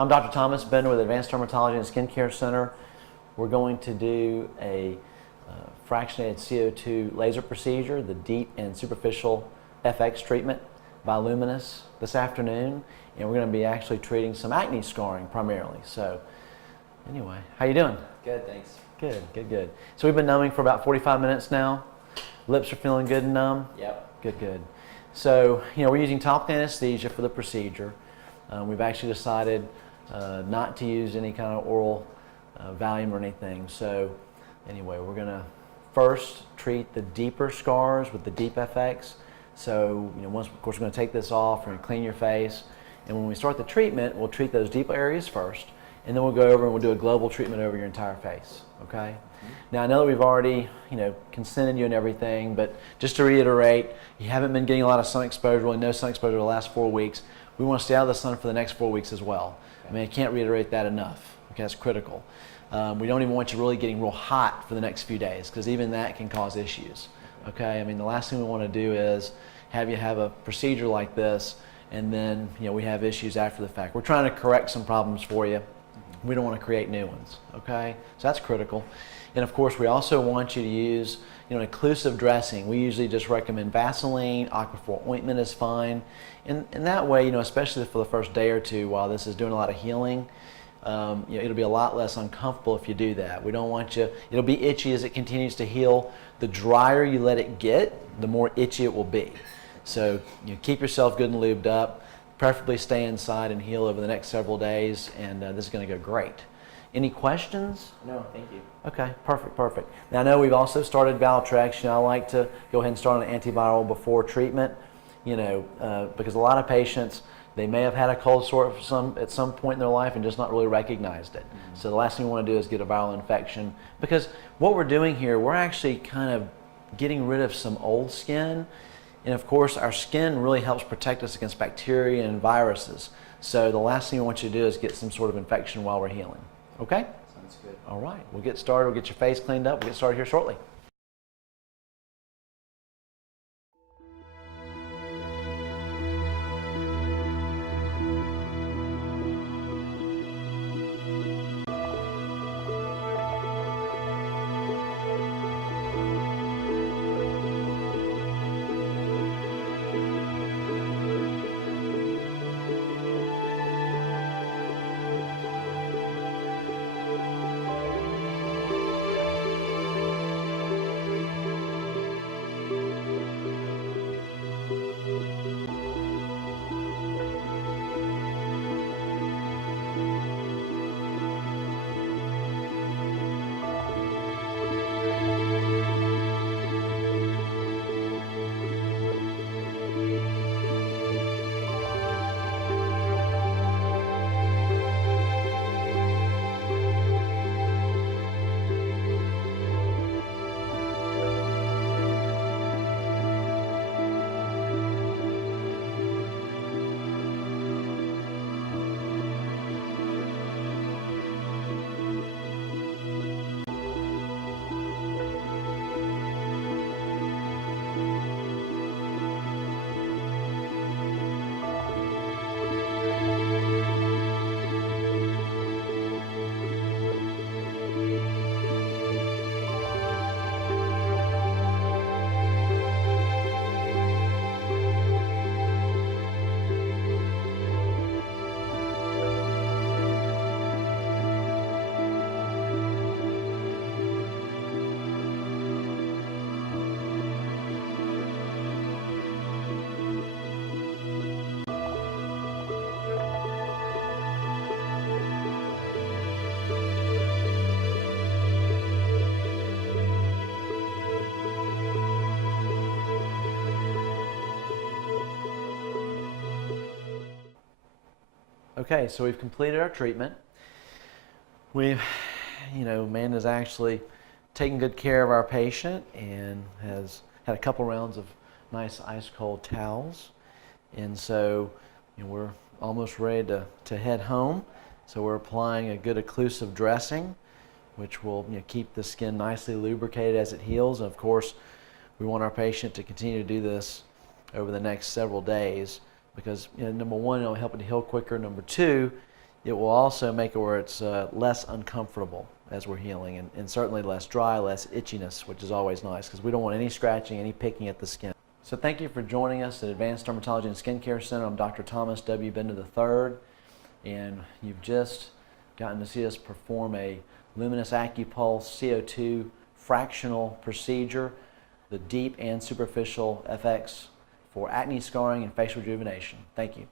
I'm Dr. Thomas Bender with Advanced Dermatology and Skincare Center. We're going to do a fractionated C02 laser procedure, the deep and superficial FX treatment by Luminous this afternoon, and we're going to be actually treating some acne scarring primarily. So anyway, how you doing? Good, thanks. Good, good, good. So we've been numbing for about 45 minutes now. Lips are feeling good and numb? Yep. Good, good. So, we're using topical anesthesia for the procedure. We've actually decided not to use any kind of oral Valium or anything. So anyway, we're going to first treat the deeper scars with the deep FX. So, once, of course, we're going to take this off, we're going to clean your face. And when we start the treatment, we'll treat those deep areas first. And then we'll go over and we'll do a global treatment over your entire face, okay? Now, I know that we've already, consented you and everything, but just to reiterate, you haven't been getting a lot of sun exposure, really no sun exposure the last 4 weeks. We want to stay out of the sun for the next 4 weeks as well. I mean, I can't reiterate that enough, okay? That's critical. We don't even want you really getting real hot for the next few days, because even that can cause issues, okay? I mean, the last thing we want to do is have you have a procedure like this, and then, we have issues after the fact. We're trying to correct some problems for you. We don't want to create new ones, okay? So that's critical. And of course, we also want you to use, an occlusive dressing. We usually just recommend Vaseline, Aquaphor ointment is fine. And that way, especially for the first day or two while this is doing a lot of healing, it'll be a lot less uncomfortable if you do that. We don't want you, it'll be itchy as it continues to heal. The drier you let it get, the more itchy it will be. So, keep yourself good and lubed up. Preferably stay inside and heal over the next several days, and this is going to go great. Any questions? No, thank you. Okay, perfect, perfect. Now I know we've also started Valtrex. I like to go ahead and start an antiviral before treatment, because a lot of patients, they may have had a cold sore at some point in their life and just not really recognized it. So the last thing we want to do is get a viral infection, because what we're doing here, we're actually kind of getting rid of some old skin. And of course, our skin really helps protect us against bacteria and viruses. So the last thing we want you to do is get some sort of infection while we're healing. Okay? Sounds good. All right. We'll get started. We'll get your face cleaned up. We'll get started here shortly. Okay, so we've completed our treatment. We've, Amanda's actually taken good care of our patient and has had a couple rounds of nice ice cold towels. And so, we're almost ready to head home. So we're applying a good occlusive dressing, which will keep the skin nicely lubricated as it heals. And of course, we want our patient to continue to do this over the next several days because number one, it'll help it to heal quicker. Number two, it will also make it where it's less uncomfortable as we're healing, and certainly less dry, less itchiness, which is always nice because we don't want any scratching, any picking at the skin. So thank you for joining us at Advanced Dermatology and Skincare Center. I'm Dr. Thomas W. Bender III, and you've just gotten to see us perform a luminous AccuPulse C02 fractional procedure, the deep and superficial FX for acne scarring and facial rejuvenation. Thank you.